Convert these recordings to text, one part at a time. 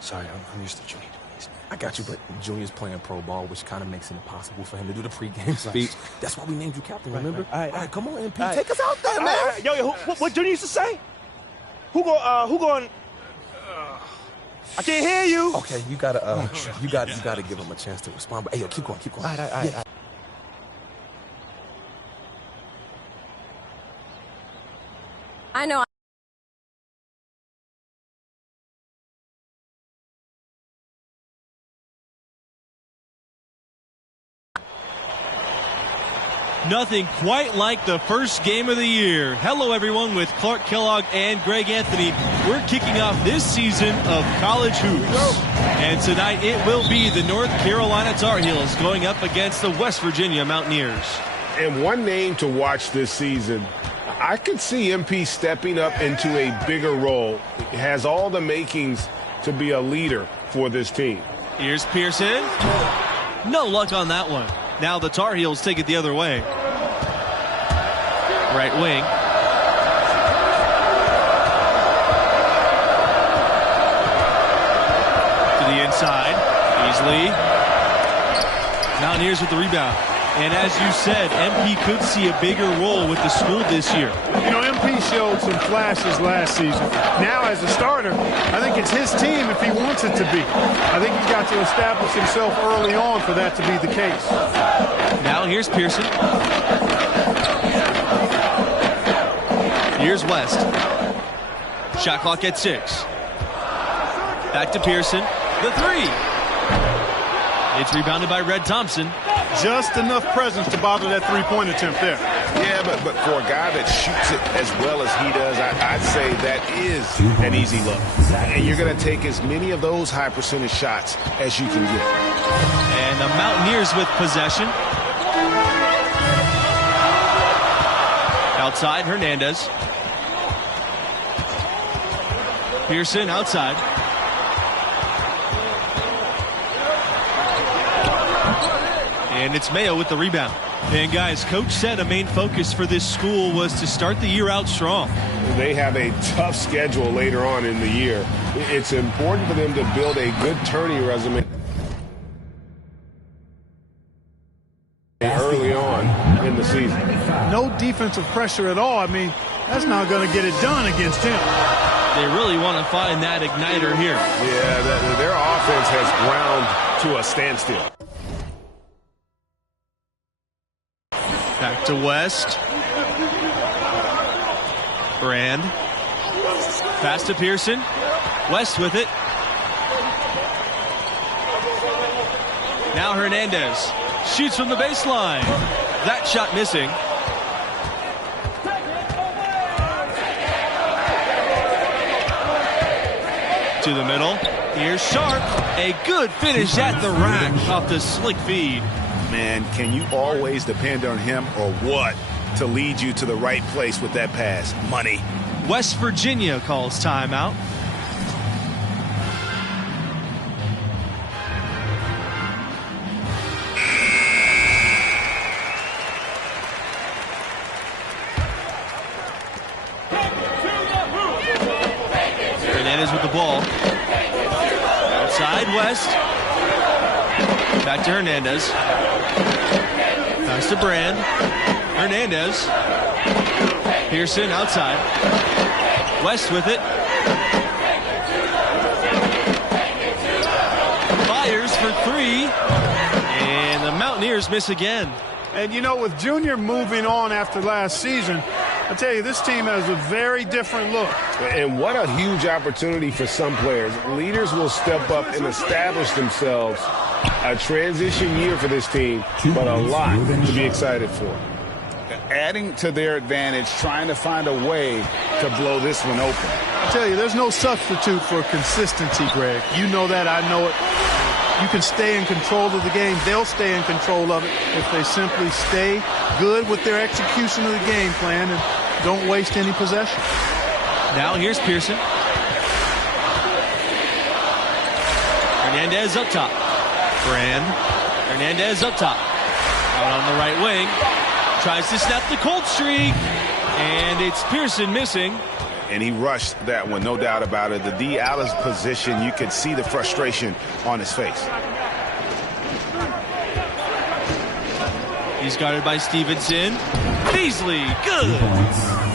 Sorry, I'm used to Junior. I got you, but Junior's playing pro ball, which kind of makes it impossible for him to do the pregame speech. That's why we named you captain, remember? All right, come on, MP. Take us out there, man. Yo, what Junior used to say? Who going? I can't hear you. Okay, you gotta give him a chance to respond. But hey, yo, keep going. All right. I know. Nothing quite like the first game of the year. Hello, everyone, with Clark Kellogg and Greg Anthony. We're kicking off this season of college hoops. And tonight it will be the North Carolina Tar Heels going up against the West Virginia Mountaineers. And one name to watch this season, I could see MP stepping up into a bigger role. He has all the makings to be a leader for this team. Here's Pearson. No luck on that one. Now the Tar Heels take it the other way. Right wing. To the inside. Beasley. Mountaineers with the rebound. And as you said, MP could see a bigger role with the school this year. You know, MP showed some flashes last season. Now as a starter, I think it's his team if he wants it to be. I think he's got to establish himself early on for that to be the case. Now here's Pearson. Here's West. Shot clock at 6. Back to Pearson. The 3. It's rebounded by Red Thompson. Just enough presence to bother that three-point attempt there. Yeah, but for a guy that shoots it as well as he does, I'd say that is an easy look. And you're going to take as many of those high percentage shots as you can get. And the Mountaineers with possession. Outside, Hernandez. Pearson outside. And it's Mayo with the rebound. And guys, Coach said a main focus for this school was to start the year out strong. They have a tough schedule later on in the year. It's important for them to build a good tourney resume early on in the season. No defensive pressure at all. I mean, that's not going to get it done against him. They really want to find that igniter here. Yeah, their offense has ground to a standstill. Back to West. Brand. Pass to Pearson. West with it. Now Hernandez. Shoots from the baseline. That shot missing. To the middle. Here's Sharp. A good finish at the rack off the slick feed. Man, can you always depend on him or what to lead you to the right place with that pass? Money. West Virginia calls timeout. Hernandez with the ball. Outside West. Back to Hernandez. Pass to Brand. Hernandez. Pearson outside. West with it. Fires for 3. And the Mountaineers miss again. And, you know, with Junior moving on after last season, I tell you, this team has a very different look. And what a huge opportunity for some players. Leaders will step up and establish themselves. A transition year for this team, but a lot to be excited for. Adding to their advantage, trying to find a way to blow this one open. I tell you, there's no substitute for consistency, Greg. You know that, I know it. You can stay in control of the game. They'll stay in control of it if they simply stay good with their execution of the game plan and don't waste any possession. Now here's Pearson. Hernandez up top. Brand. Hernandez up top. Out on the right wing. Tries to snap the cold streak. And it's Pearson missing. And he rushed that one, no doubt about it. The D out of position, you could see the frustration on his face. He's guarded by Stevenson. Beasley, good.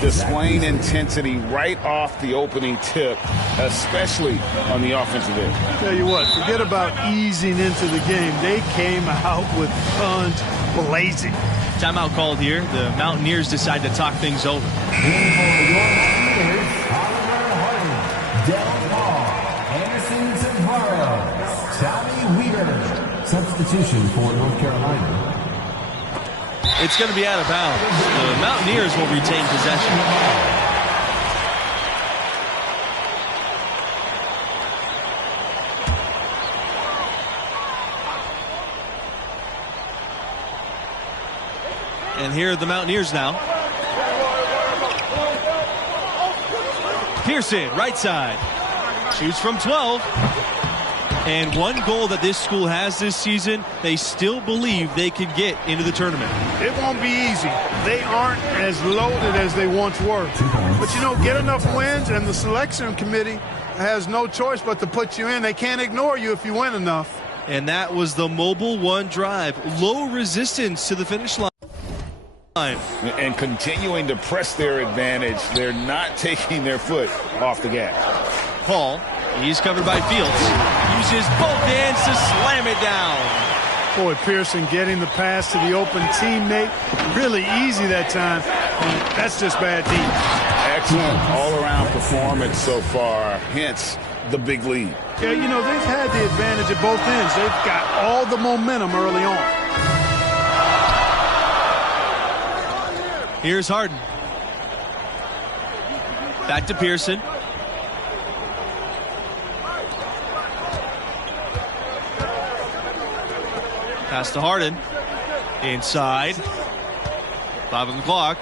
Displaying intensity right off the opening tip, especially on the offensive end. Tell you what, forget about easing into the game. They came out with guns blazing. Timeout called here. The Mountaineers decide to talk things over. Substitution for North Carolina. It's going to be out of bounds. The Mountaineers will retain possession. And here are the Mountaineers now. Pearson, right side. Shoots from 12. And one goal that this school has this season, they still believe they can get into the tournament. It won't be easy. They aren't as loaded as they once were. But, you know, get enough wins, and the selection committee has no choice but to put you in. They can't ignore you if you win enough. And that was the Mobile One drive. Low resistance to the finish line. And continuing to press their advantage. They're not taking their foot off the gas. Paul, he's covered by Fields. Uses both hands to slam it down. Boy, Pearson getting the pass to the open teammate. Really easy that time. That's just bad deep. Excellent all-around performance so far, hence the big lead. Yeah, you know, they've had the advantage at both ends. They've got all the momentum early on. Here's Harden. Back to Pearson. Pass to Harden. Inside. 5 on the clock.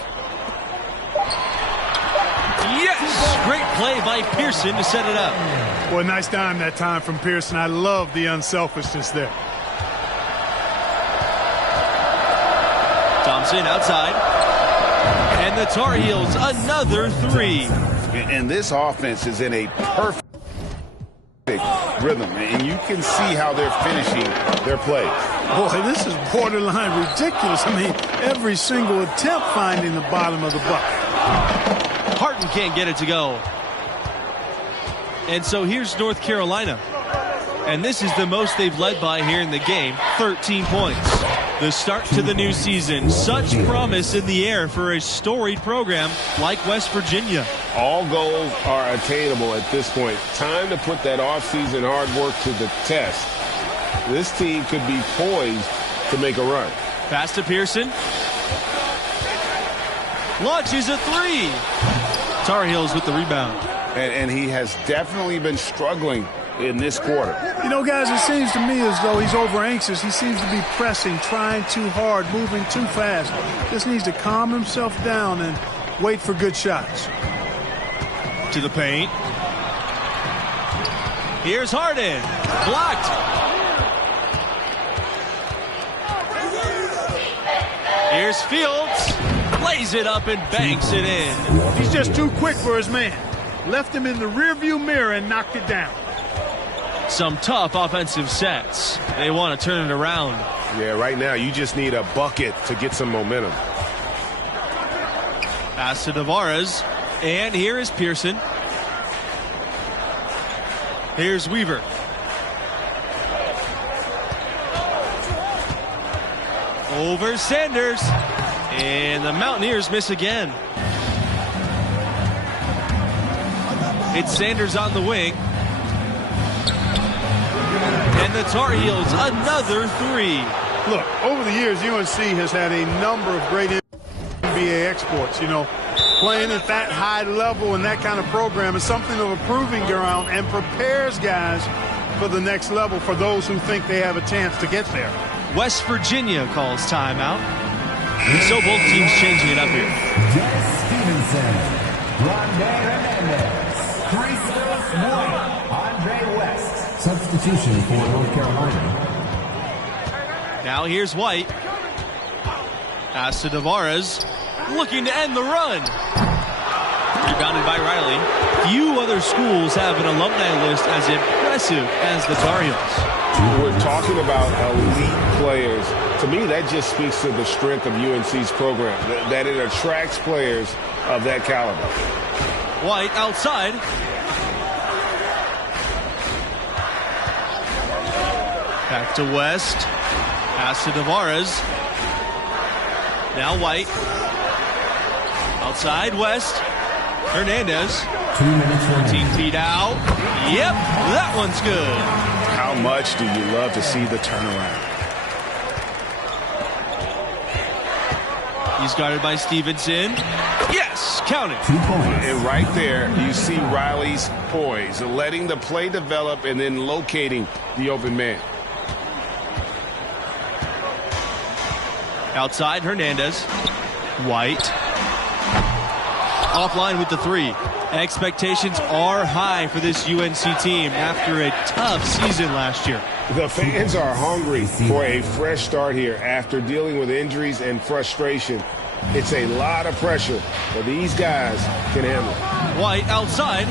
Yes! Great play by Pearson to set it up. Boy, nice dime that time from Pearson. I love the unselfishness there. Thompson outside. And the Tar Heels another 3. And this offense is in a perfect rhythm, and you can see how they're finishing their plays. Boy, this is borderline ridiculous. I mean, every single attempt finding the bottom of the bucket. Harden can't get it to go. And so here's North Carolina. And this is the most they've led by here in the game, 13 points. The start to the new season, such promise in the air for a storied program like West Virginia. All goals are attainable at this point. Time to put that offseason hard work to the test. This team could be poised to make a run. Pass to Pearson. Launches a 3. Tar Heels with the rebound. And he has definitely been struggling in this quarter. You know, guys, it seems to me as though he's over anxious. He seems to be pressing, trying too hard, moving too fast. Just needs to calm himself down and wait for good shots. To the paint. Here's Harden. Blocked. Here's Fields. Lays it up and banks it in. He's just too quick for his man. Left him in the rearview mirror and knocked it down. Some tough offensive sets. They want to turn it around. Yeah, right now you just need a bucket to get some momentum. Pass to Tavares. And here is Pearson. Here's Weaver. Over Sanders. And the Mountaineers miss again. It's Sanders on the wing. And the Tar Heels another 3. Look, over the years, UNC has had a number of great NBA exports. You know, playing at that high level and that kind of program is something of a proving ground and prepares guys for the next level for those who think they have a chance to get there. West Virginia calls timeout. So both teams changing it up here. Dennis Stevenson, Rondé Hernandez, Christos White, Andre West. Substitution for North Carolina. Now here's White. Pass to Tavares. Looking to end the run. Rebounded by Riley. Few other schools have an alumni list as impressive as the Tar Heels. We're talking about elite players. To me, that just speaks to the strength of UNC's program, that it attracts players of that caliber. White outside. Back to West. Pass to Tavares. Now White. Outside West. Hernandez. 2 minutes 14 feet out. Yep, that one's good. How much do you love to see the turnaround? He's guarded by Stevenson. Yes, count it. 2 points. And right there, you see Riley's poise, letting the play develop and then locating the open man. Outside, Hernandez. White. Offline with the three. Expectations are high for this UNC team after a tough season last year. The fans are hungry for a fresh start here after dealing with injuries and frustration. It's a lot of pressure, but these guys can handle it. White outside.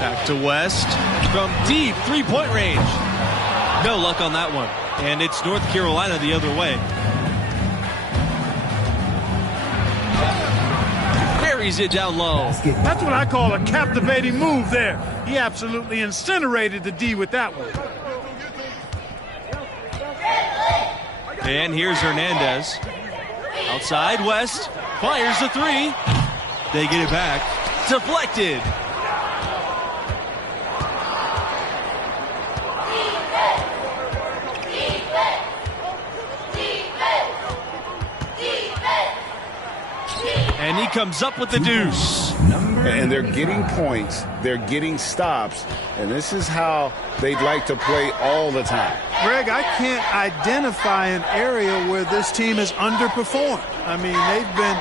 Back to West. From deep three-point range. No luck on that one. And it's North Carolina the other way. Buries it down low. That's what I call a captivating move there. He absolutely incinerated the D with that one. And here's Hernandez. Outside, West. Fires the three. They get it back. Deflected. And he comes up with the deuce. And they're getting points, they're getting stops, and this is how they'd like to play all the time. Greg, I can't identify an area where this team has underperformed. I mean, they've been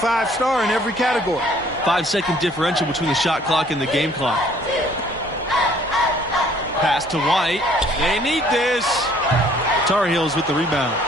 5-star in every category. 5-second differential between the shot clock and the game clock. Pass to White. They need this. Tar Heels with the rebound.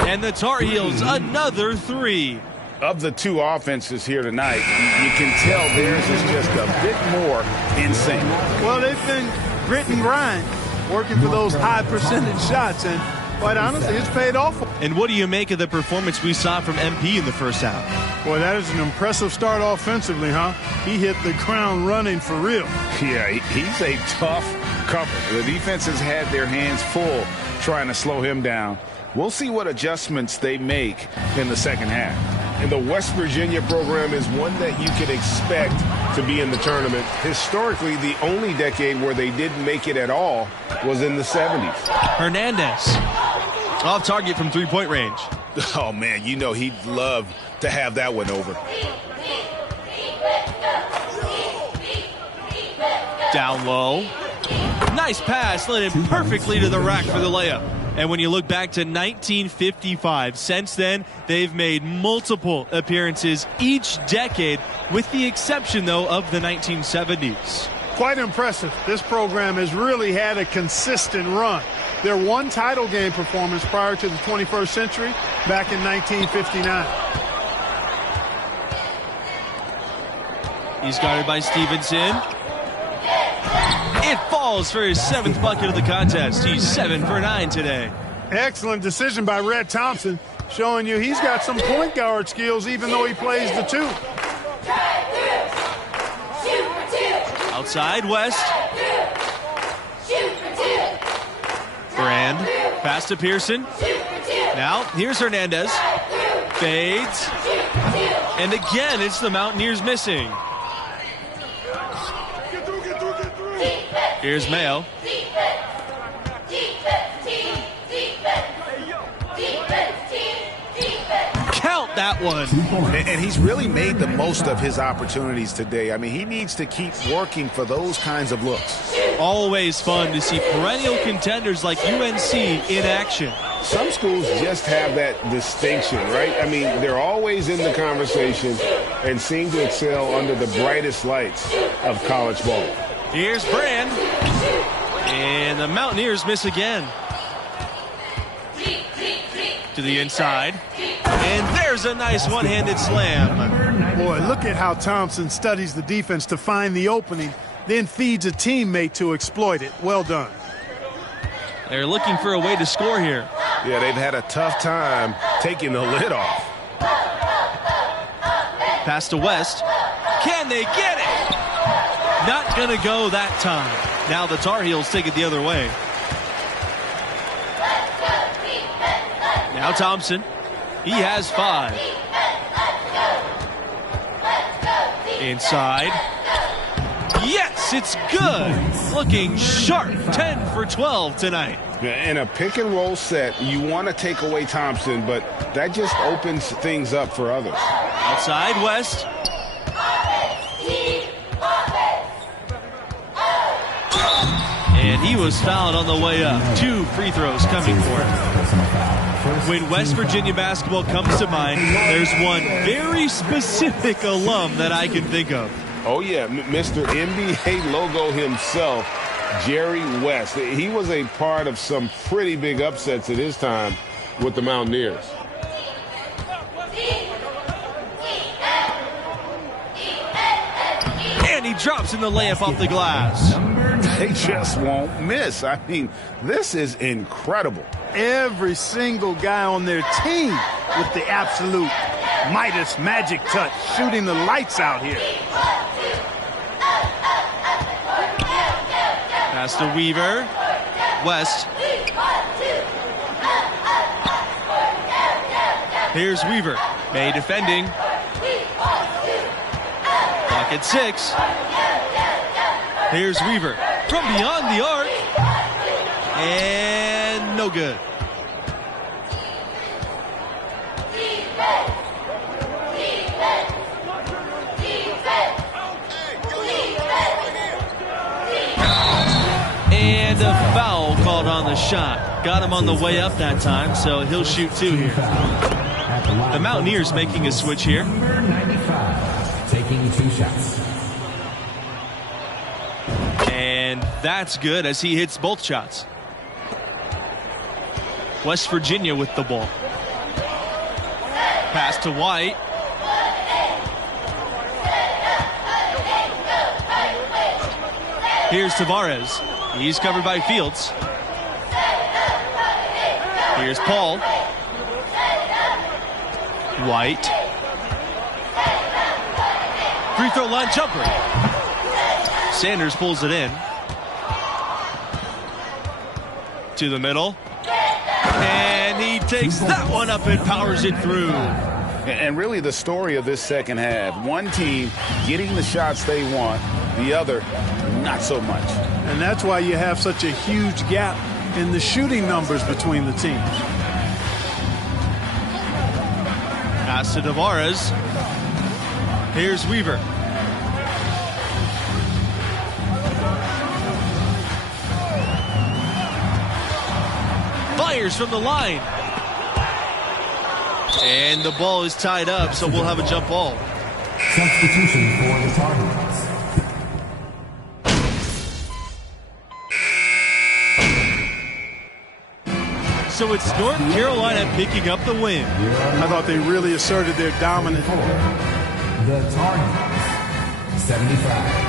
And the Tar Heels another three. Of the two offenses here tonight, you can tell theirs is just a bit more insane. Well, they've been grit and grind, working for those high percentage shots, and quite honestly, it's paid off. And what do you make of the performance we saw from MP in the first half? Boy, that is an impressive start offensively, huh? He hit the ground running for real. Yeah, he's a tough cover. The defense has had their hands full trying to slow him down. We'll see what adjustments they make in the second half. And the West Virginia program is one that you can expect to be in the tournament. Historically, the only decade where they didn't make it at all was in the 70s. Hernandez. Off target from three-point range. Oh, man, you know he'd love to have that one over. Down low. Nice pass, led him perfectly to the rack for the layup. And when you look back to 1955, since then, they've made multiple appearances each decade, with the exception, though, of the 1970s. Quite impressive. This program has really had a consistent run. Their one title game performance prior to the 21st century back in 1959. He's guarded by Stevenson. It falls for his 7th bucket of the contest. He's 7 for 9 today. Excellent decision by Red Thompson, showing you he's got some point guard skills even though he plays the two. Outside, West. Brand. Pass to Pearson. Now, here's Hernandez. Fades. And again, it's the Mountaineers missing. Here's Mayo. Count that one. And he's really made the most of his opportunities today. I mean, he needs to keep working for those kinds of looks. Always fun to see perennial contenders like UNC in action. some schools just have that distinction, right? I mean, they're always in the conversation and seem to excel under the brightest lights of college ball. Here's Brand. And the Mountaineers miss again. To the inside. And there's a nice one-handed slam. Boy, look at how Thompson studies the defense to find the opening, then feeds a teammate to exploit it. Well done. They're looking for a way to score here. Yeah, they've had a tough time taking the lid off. Pass to West. Can they get it? Not going to go that time. Now the Tar Heels take it the other way. Now Thompson. He has 5. Inside. Yes, it's good. Looking sharp. 10 for 12 tonight. In a pick and roll set, you want to take away Thompson, but that just opens things up for others. Outside West. And he was fouled on the way up. 2 free throws coming for him. When West Virginia basketball comes to mind, there's one very specific alum that I can think of. Oh, yeah, Mr. NBA logo himself, Jerry West. He was a part of some pretty big upsets at his time with the Mountaineers. And he drops in the layup off the glass. They just won't miss. I mean, this is incredible. Every single guy on their team with the absolute Midas magic touch, shooting the lights out here. Pass to Weaver. West. Here's Weaver. May defending. Clock at 6. Here's Weaver. From beyond the arc. And no good. And a foul called on the shot. Got him on the way up that time, so he'll shoot 2 here. The Mountaineers making a switch here. Number 95, taking 2 shots. And that's good as he hits both shots. West Virginia with the ball. Pass to White. Here's Tavares. He's covered by Fields. Here's Paul. White. Free throw line jumper. Sanders pulls it in. To the middle. And he takes that one up and powers it through. And really the story of this second half, one team getting the shots they want, the other not so much. And that's why you have such a huge gap in the shooting numbers between the teams. Pass to Tavares. Here's Weaver. Fires from the line. And the ball is tied up, so we'll have a jump ball. Substitution for the Tar Heels. So it's North Carolina picking up the win. I thought they really asserted their dominance. The Tar Heels, 75.